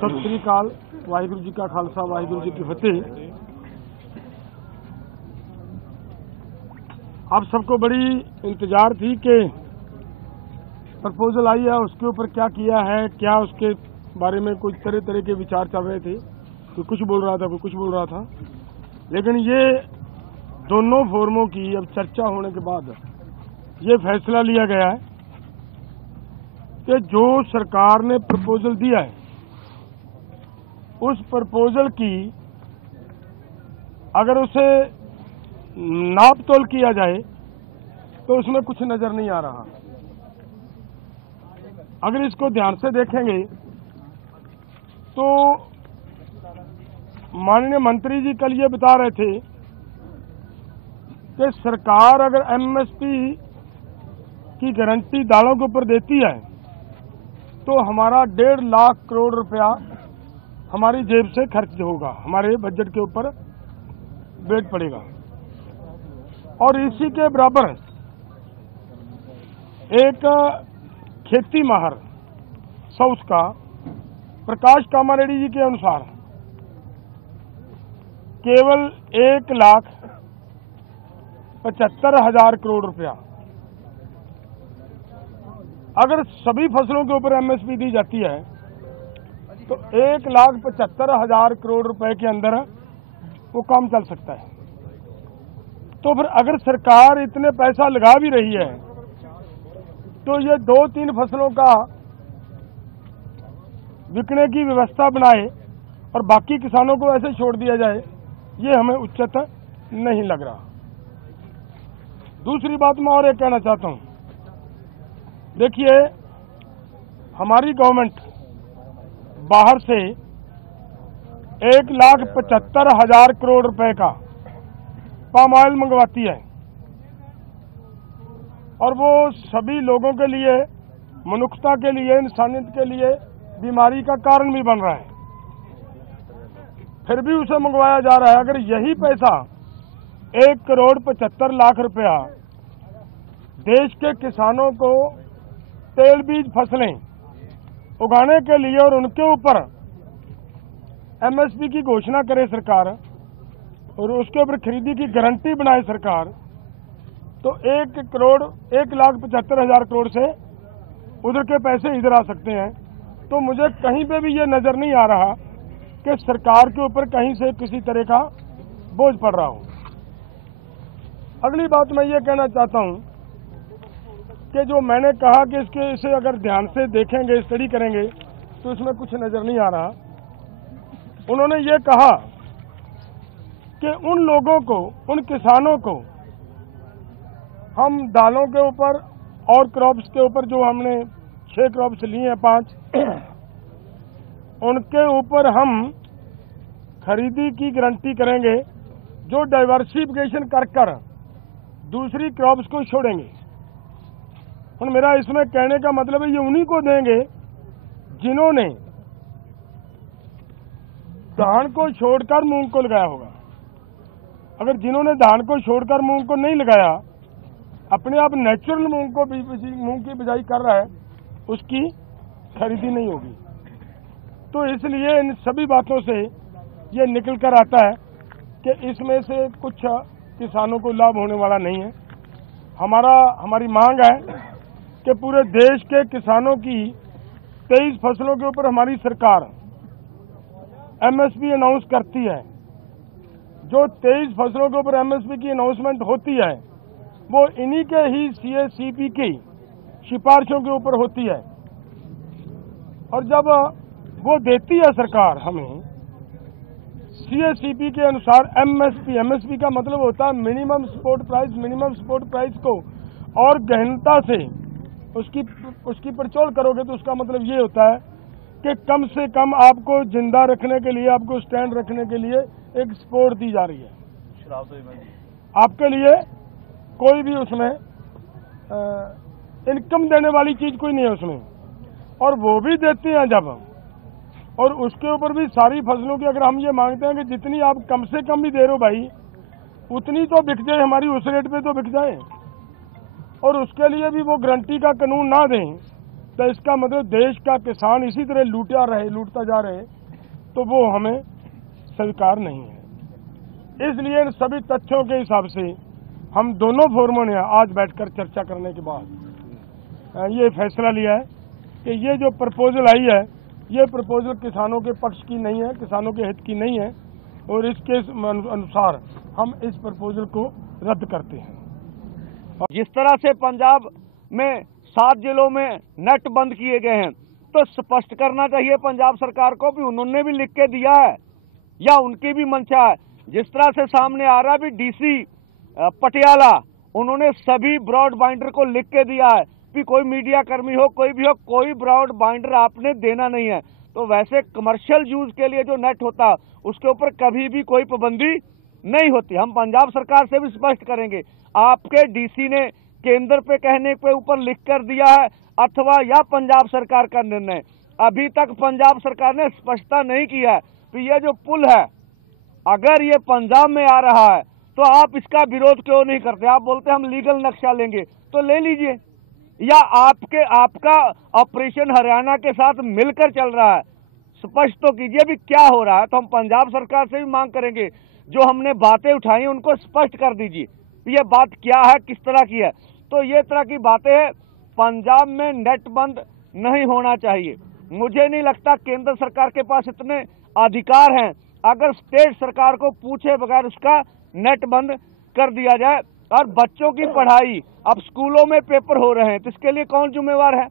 सत श्री अकाल। वाहिगुरू जी का खालसा, वाहिगुरू जी की फतेह। आप सबको बड़ी इंतजार थी कि प्रपोजल आई है, उसके ऊपर क्या किया है, क्या उसके बारे में कुछ तरह तरह के विचार चल रहे थे। कोई कुछ बोल रहा था, कोई कुछ बोल रहा था, लेकिन ये दोनों फोरमों की अब चर्चा होने के बाद ये फैसला लिया गया है कि जो सरकार ने प्रपोजल दिया है उस प्रपोजल की अगर उसे नाप तोल किया जाए तो उसमें कुछ नजर नहीं आ रहा। अगर इसको ध्यान से देखेंगे तो माननीय मंत्री जी कल ये बता रहे थे कि सरकार अगर एमएसपी की गारंटी दालों के ऊपर देती है तो हमारा 1.5 लाख करोड़ रुपया हमारी जेब से खर्च होगा, हमारे बजट के ऊपर वेट पड़ेगा। और इसी के बराबर एक खेती माहर साउथ का प्रकाश कामारेड्डी जी के अनुसार केवल 1,75,000 करोड़ रुपया अगर सभी फसलों के ऊपर एमएसपी दी जाती है तो 1,75,000 करोड़ रुपए के अंदर वो काम चल सकता है। तो फिर अगर सरकार इतने पैसा लगा भी रही है तो ये 2-3 फसलों का बिकने की व्यवस्था बनाए और बाकी किसानों को ऐसे छोड़ दिया जाए, ये हमें उचित नहीं लग रहा। दूसरी बात मैं और एक कहना चाहता हूं, देखिए हमारी गवर्नमेंट बाहर से 1,75,000 करोड़ रुपए का पाम ऑयल मंगवाती है और वो सभी लोगों के लिए, मनुष्यता के लिए, इंसानियत के लिए बीमारी का कारण भी बन रहा है, फिर भी उसे मंगवाया जा रहा है। अगर यही पैसा 1,75,00,000 रुपया देश के किसानों को तेल बीज फसलें उगाने के लिए और उनके ऊपर एमएसपी की घोषणा करे सरकार और उसके ऊपर खरीदी की गारंटी बनाए सरकार, तो 1,75,000 करोड़ से उधर के पैसे इधर आ सकते हैं। तो मुझे कहीं पे भी ये नजर नहीं आ रहा कि सरकार के ऊपर कहीं से किसी तरह का बोझ पड़ रहा हो। अगली बात मैं ये कहना चाहता हूं कि जो मैंने कहा कि इसे अगर ध्यान से देखेंगे, स्टडी करेंगे तो इसमें कुछ नजर नहीं आ रहा। उन्होंने ये कहा कि उन लोगों को, उन किसानों को हम दालों के ऊपर और क्रॉप्स के ऊपर जो हमने 6 क्रॉप्स लिए हैं 5 उनके ऊपर हम खरीदी की गारंटी करेंगे जो डाइवर्सिफिकेशन कर दूसरी क्रॉप्स को छोड़ेंगे। और मेरा इसमें कहने का मतलब है ये उन्हीं को देंगे जिन्होंने धान को छोड़कर मूंग को लगाया होगा। अगर जिन्होंने धान को छोड़कर मूंग को नहीं लगाया, अपने आप नेचुरल मूंग की बिजाई कर रहा है, उसकी खरीदी नहीं होगी। तो इसलिए इन सभी बातों से ये निकल कर आता है कि इसमें से कुछ किसानों को लाभ होने वाला नहीं है। हमारी मांग है कि पूरे देश के किसानों की 23 फसलों के ऊपर हमारी सरकार एमएसपी अनाउंस करती है। जो 23 फसलों के ऊपर एमएसपी की अनाउंसमेंट होती है वो इन्हीं के ही सीएसीपी की सिफारिशों के ऊपर होती है। और जब वो देती है सरकार हमें सीएसीपी के अनुसार एमएसपी का मतलब होता है मिनिमम सपोर्ट प्राइस को और गहनता से उसकी पड़चोल करोगे तो उसका मतलब ये होता है कि कम से कम आपको जिंदा रखने के लिए, आपको स्टैंड रखने के लिए एक सपोर्ट दी जा रही है। आपके लिए कोई भी उसमें इनकम देने वाली चीज कोई नहीं है उसमें, और वो भी देते हैं जब, और उसके ऊपर भी सारी फसलों की अगर हम ये मांगते हैं कि जितनी आप कम से कम भी दे रहे हो भाई उतनी तो बिक जाए, हमारी उस रेट पे तो बिक जाए, और उसके लिए भी वो गारंटी का कानून ना दें तो इसका मतलब देश का किसान इसी तरह लूटता जा रहे, तो वो हमें स्वीकार नहीं है। इसलिए इन सभी तथ्यों के हिसाब से हम दोनों फोरमों ने आज बैठकर चर्चा करने के बाद ये फैसला लिया है कि ये जो प्रपोजल आई है, ये प्रपोजल किसानों के पक्ष की नहीं है, किसानों के हित की नहीं है, और इसके अनुसार हम इस प्रपोजल को रद्द करते हैं। जिस तरह से पंजाब में 7 जिलों में नेट बंद किए गए हैं, तो स्पष्ट करना चाहिए पंजाब सरकार को भी उन्होंने भी लिख के दिया है या उनकी भी मंशा है। जिस तरह से सामने आ रहा है भी डीसी पटियाला, उन्होंने सभी ब्रॉड बाइंडर को लिख के दिया है कि कोई मीडिया कर्मी हो, कोई भी हो, कोई ब्रॉड बाइंडर आपने देना नहीं है। तो वैसे कमर्शियल यूज के लिए जो नेट होता है उसके ऊपर कभी भी कोई पाबंदी नहीं होती। हम पंजाब सरकार से भी स्पष्ट करेंगे, आपके डीसी ने केंद्र पे कहने पे ऊपर लिख कर दिया है अथवा या पंजाब सरकार का निर्णय, अभी तक पंजाब सरकार ने स्पष्टता नहीं किया है कि ये जो पुल है अगर ये पंजाब में आ रहा है तो आप इसका विरोध क्यों नहीं करते। आप बोलते हम लीगल नक्शा लेंगे, तो ले लीजिए, या आपका ऑपरेशन हरियाणा के साथ मिलकर चल रहा है, स्पष्ट तो कीजिए भी क्या हो रहा है। तो हम पंजाब सरकार से भी मांग करेंगे, जो हमने बातें उठाई उनको स्पष्ट कर दीजिए ये बात क्या है, किस तरह की है। तो ये तरह की बातें, पंजाब में नेट बंद नहीं होना चाहिए। मुझे नहीं लगता केंद्र सरकार के पास इतने अधिकार हैं, अगर स्टेट सरकार को पूछे बगैर उसका नेट बंद कर दिया जाए। और बच्चों की पढ़ाई, अब स्कूलों में पेपर हो रहे हैं, तो इसके लिए कौन जिम्मेवार है?